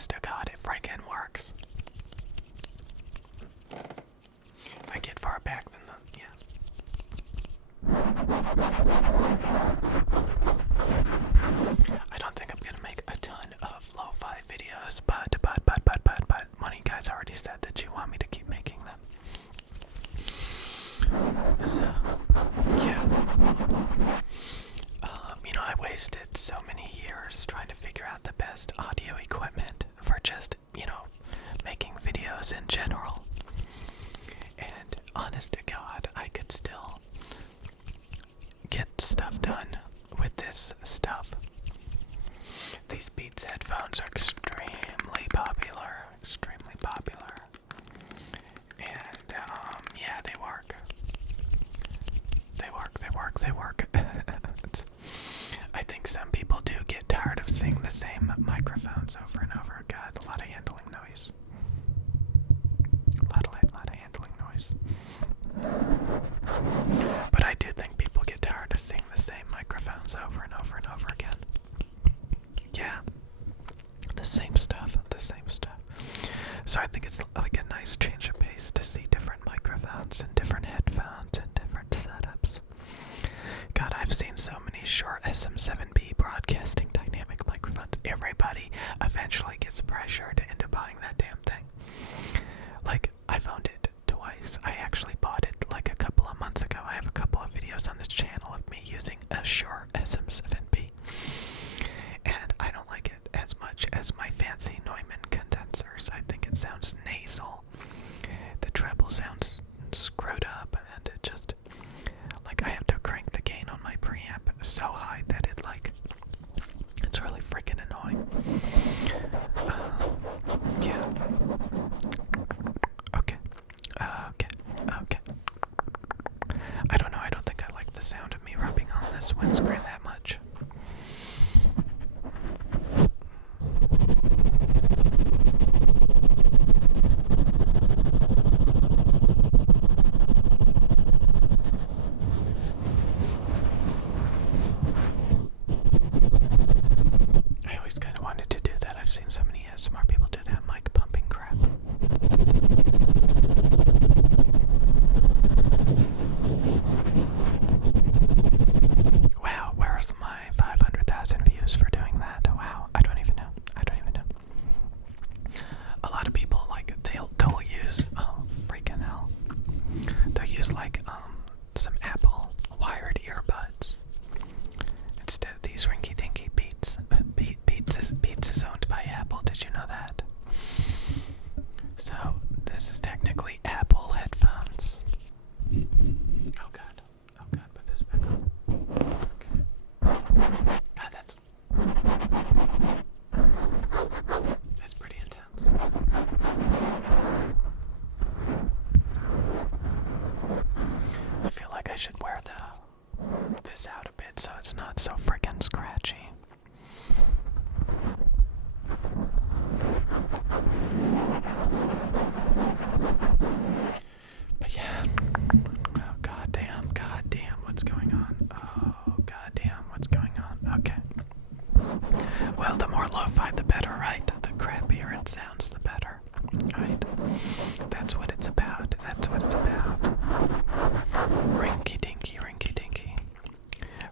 honest to God, it freaking works. If I get far back, then I don't think I'm gonna make a ton of lo-fi videos, but one of you guys already said that you want me to keep making them. So, yeah. I wasted so many years trying to figure out the best audio equipment for just, making videos in general. And honest to God, I could still get stuff done with this stuff. These Beats headphones are extremely popular. And, yeah, they work. They work. I think some people do get tired of seeing the same microphones over and over. God, a lot of handling noise. A lot of handling noise. But I do think people get tired of seeing the same microphones over and over and over again. Yeah. The same stuff. So I think it's like a nice change of pace to see different microphones and different headphones and different setups. God, I've seen so many short SM7B broadcasting dynamic microphones. Everybody eventually gets pressured into buying that damn thing. Like, I've owned it twice. I actually bought it like a couple of months ago. I have a couple of videos on this channel of me using a Shure SM7B. And I don't like it as much as my fancy Neumann condensers. I think it sounds nasal. The treble sounds screwed up, and it just, like, I have to crank the gain on my preamp so high that it's really freaking annoying. Yeah. Okay. I don't know, I don't think I like the sound of me rubbing on this windscreen that much. I always kind of wanted to do that. I've seen so many smart people do that mic pumping crap. Wow, where's my 500,000 views for doing that? Wow, I don't even know. A lot of people, like, they'll use, freaking hell. They'll use, like, some Apple wired earbuds instead of these rinky-dinky Beats. Beats is owned by Apple. Did you know that? So this is technically Apple headphones. Oh God, put this back on. Okay. God, that's pretty intense. I feel like I should wear this out a bit so it's not so freaking scratchy. But yeah. Oh goddamn, what's going on? Oh goddamn, what's going on? Okay. Well, the more lo-fi the better, right? The crappier it sounds, the better. Right? That's what it's about. Rinky dinky.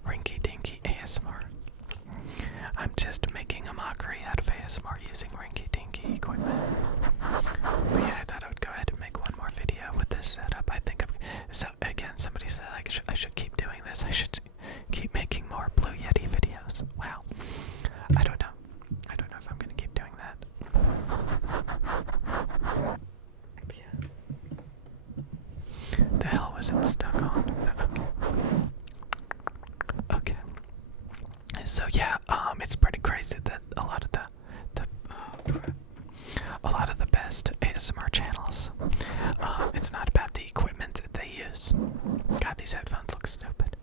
Rinky dinky ASMR. I'm just making a mockery out of ASMR using rinky dinky equipment. But yeah, I thought I would go ahead and make one more video with this setup. I think somebody said I should keep doing this. I should keep making more Blue Yeti videos. Wow. I don't know if I'm gonna keep doing that. But yeah. The hell was it stuck on? Okay. So yeah, it's pretty crazy that a lot of the best ASMR channels, it's not about the equipment that they use. God, these headphones look stupid.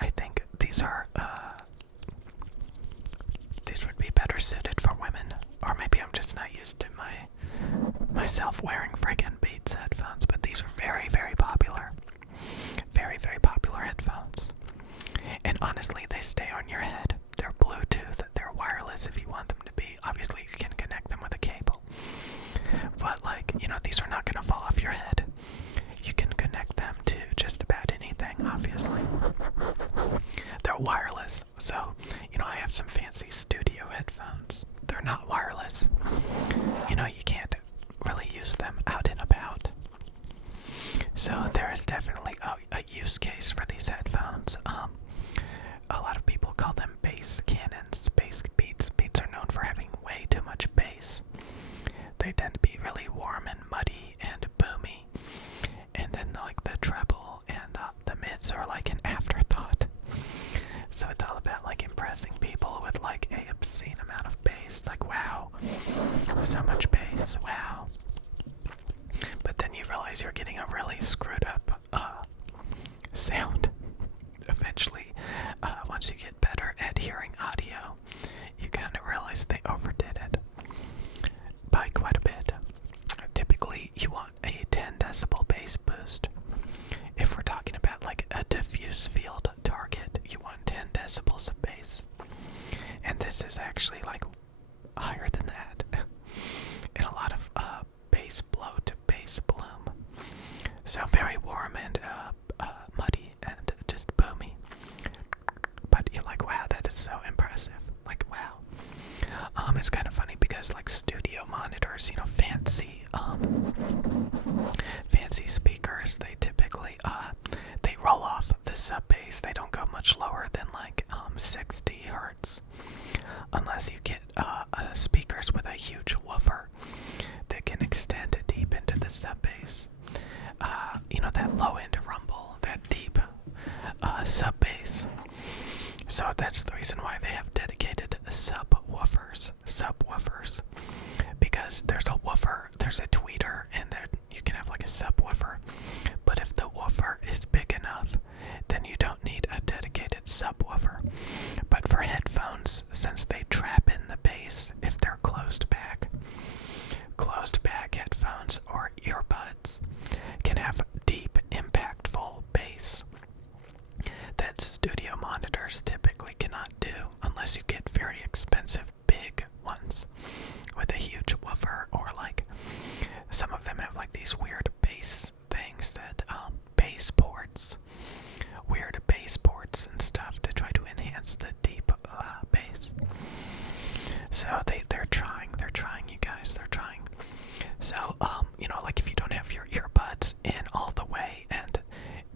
I think these are these would be better suited for women, or maybe I'm just not used to myself wearing friggin' Beats headphones. But these are very, very popular. Very, very popular headphones. And honestly, they stay on your head. They're Bluetooth. They're wireless if you want them to Obviously, you can connect them with a cable. But, like, you know, these are not going to fall off your head. You can connect them to just about anything, obviously. They're wireless, so, you know, I have some fancy studio headphones. They're not wireless. You know, you can't really use them out and about. So there is definitely a use case for these headphones. A lot of people call them bass cannons. Beats are known for having way too much bass. They tend to be really warm and muddy and boomy. And then like the treble and the mids are like an afterthought. So it's all about like impressing people with like a obscene amount of bass. Like, wow, so much bass, wow. But then you realize you're getting a really screwed up sound. Eventually, once you get better at hearing audio, you kind of realize they overdid it by quite a bit. Typically, you want a 10 decibel bass boost. If we're talking about like a diffuse field target, you want 10 decibels of bass. And this is actually like higher than that. And a lot of bass blow to bass bloom. So very warm and muddy and just boomy. But you're like, wow, that is so impressive. Like, wow. It's kind of funny because like studio monitors, you know, fancy speakers, they typically they roll off the sub bass. They don't go much lower than like 60 hertz, unless you get speakers with a huge woofer that can extend deep into the sub bass. You know, that low end rumble, that deep sub bass. So that's the reason why they have dedicated subwoofers, because there's a woofer, there's a tweeter, and then you can have like a subwoofer. But if the woofer is big enough, then you don't need a dedicated subwoofer. But for headphones, since they trap in the bass, if they're closed back headphones or earbuds can have deep, impactful bass that studio monitors typically cannot do unless you get very expensive big ones with a huge woofer, or like some of them have like these weird bass things that weird bass ports and stuff to try to enhance the deep bass. So they're trying, you guys, they're trying. So, you know, like if you don't have your earbuds in all the way and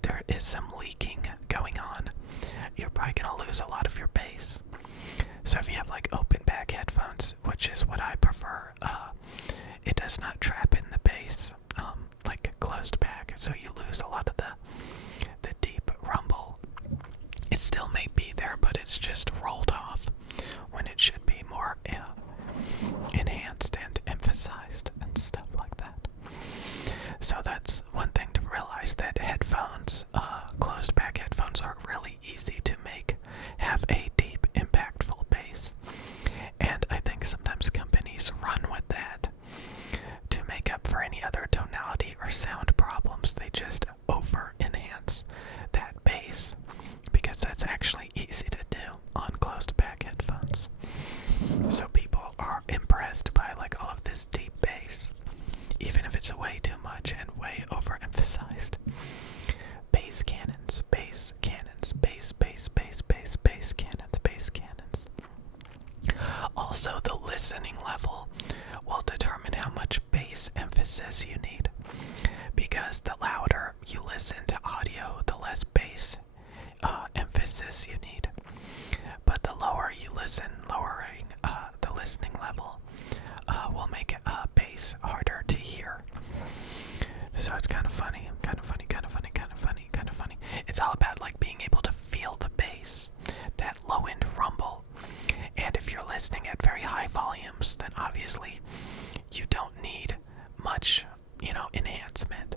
there is some leaking going on, you're probably going to lose a lot of your bass. So if you have like open back headphones, which is what I prefer, it does not trap in the bass, like closed back, so you lose a lot of the deep rumble. It still may be there, but it's just rolled off when it should be more enhanced and emphasized and stuff like that. So that's one thing to realize, that headphones, closed back headphones, are really easy to make have a deep, impactful bass. And I think sometimes companies run with that to make up for any other tonality or sound problems. They just over enhance that bass because that's actually easy to do on closed back headphones. So people are impressed by like all of this deep bass, even if it's way too much and way overemphasized. Bass cannons, bass cannons, bass cannons, bass cannons. Also, the listening level will determine how much bass emphasis you need, because the louder you listen to audio, the less bass emphasis you need. But the lower you listen, lowering the listening level will make bass harder to hear. So it's kind of funny, kind of funny. It's all about like being able to feel the bass, that low end rumble. And if you're listening at very high volumes, then obviously you don't need much, you know, enhancement.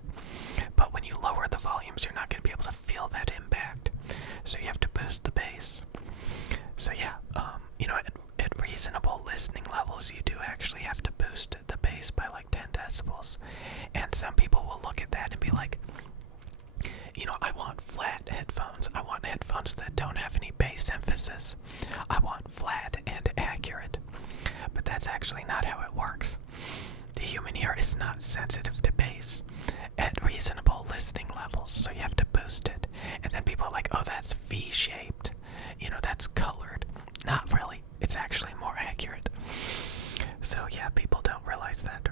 But when you lower the volumes, you're not going to be able to feel that impact. So you have to boost the bass. So yeah, you know, at reasonable listening levels, you do actually have to boost the bass by like 10 decibels. And some people will look at that and be like, you know, I want flat headphones. I want headphones that don't have any bass emphasis. I want flat and accurate. But that's actually not how it works. The human ear is not sensitive to bass at reasonable listening levels, so you have to boost it. And then people are like, oh, that's V-shaped. You know, that's colored. Not really. It's actually more accurate. So yeah, people don't realize that.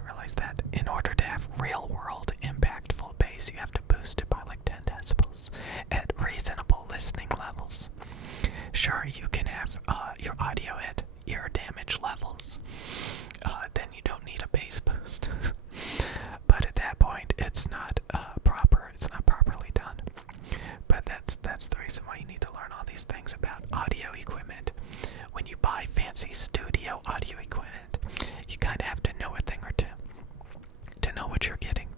In order to have real-world impactful bass, you have to boost it by like 10 decibels at reasonable listening levels. Sure, you can have your audio at ear damage levels. Then you don't need a bass boost. But at that point, it's not proper. It's not properly done. But that's the reason why you need to learn all these things about audio equipment. When you buy fancy studio audio equipment, you kind of have to know a thing or two to know what you're getting.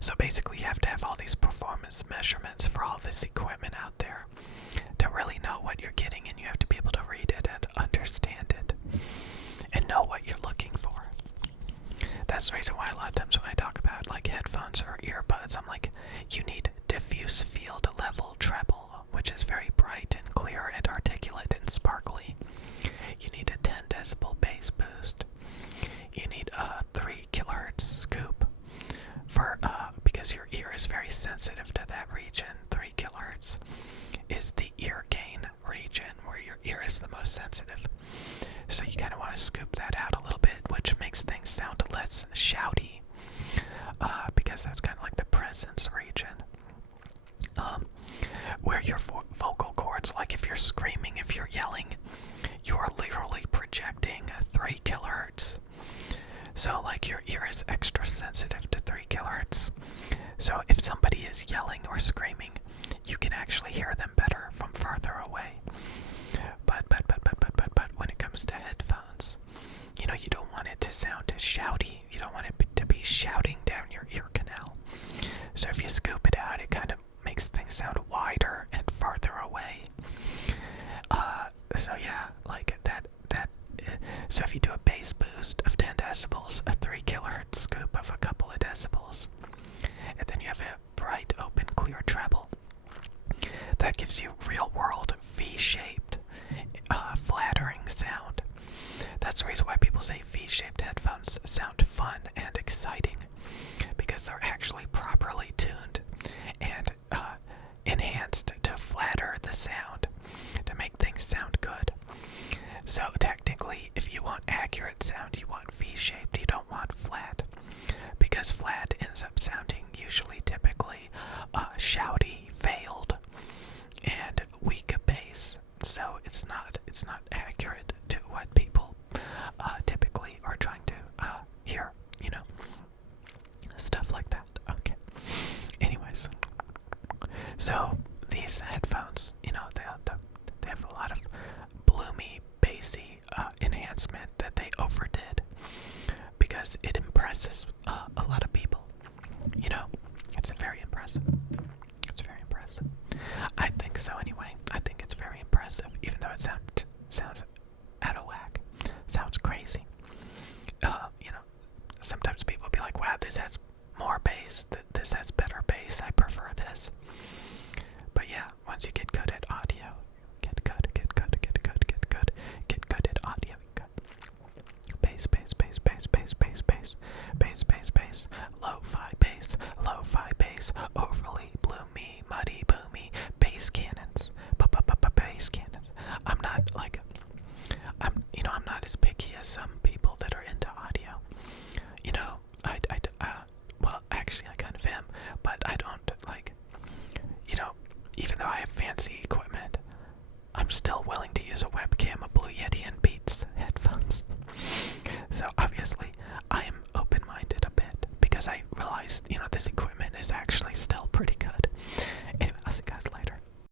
So basically, you have to have all these performance measurements for all this equipment out there to really know what you're getting, and you have to be able to read it and understand it and know what you're looking for. That's the reason why a lot of times when I talk about like headphones or earbuds, I'm like, you need diffuse field level treble, which is very bright and clear and articulate and sparkly. You need a 10 decibel bass boost. You need a 3 kilohertz scoop for because your ear is very sensitive to that region. 3 kilohertz is the ear gain region where your ear is the most sensitive. So you kind of want to scoop that out a little bit, which makes things sound less shouty, because that's kind of like the presence region. Where your vocal cords, like if you're screaming, if you're yelling, you're literally projecting 3 kilohertz. So like your ear is extra sensitive to 3 kilohertz. So if somebody is yelling or screaming, you can actually hear them better from farther away. But when it comes to headphones, you know, you don't want it to sound shouty. You don't want it to be shouting down your ear canal. So if you scoop it out, it kind of makes things sound wider and farther away. So yeah, like that. So if you do a bass boost of 10 decibels, a 3 kilohertz scoop of a couple of decibels, and then you have a bright, open, clear treble, that gives you real-world V-shaped, flattering sound. That's the reason why people say V-shaped headphones sound fun and exciting, because they're actually properly tuned and enhanced to flatter the sound, to make things sound good. So technically, if you want accurate sound, you want V-shaped, you don't want flat, because flat ends up sounding usually typically shouty, veiled, and weak bass. So it's not accurate to what people typically are trying to hear, you know, stuff like that. Okay. Anyways, so these headphones, you know, they have a lot of bloomy, bassy enhancement that they overdid because it impresses a lot of people. You know, it's very impressive. I think so anyway. I think it's very impressive, even though it sounds out of whack. Sounds crazy. You know, sometimes people be like, wow, this has more bass. This has better bass. I prefer this. But yeah, once you get good at audio, get good at audio. Bass, lo-fi bass, overly bloomy, muddy, boomy, bass cannons, bass cannons. I'm not as picky as some people that are into audio. You know, well, actually, I kind of am, but I don't like, you know, even though I have fancy equipment, I'm still willing to use a webcam, a Blue Yeti, and Beats headphones. So obviously, I am open-minded a bit because I realized, you know, this equipment is actually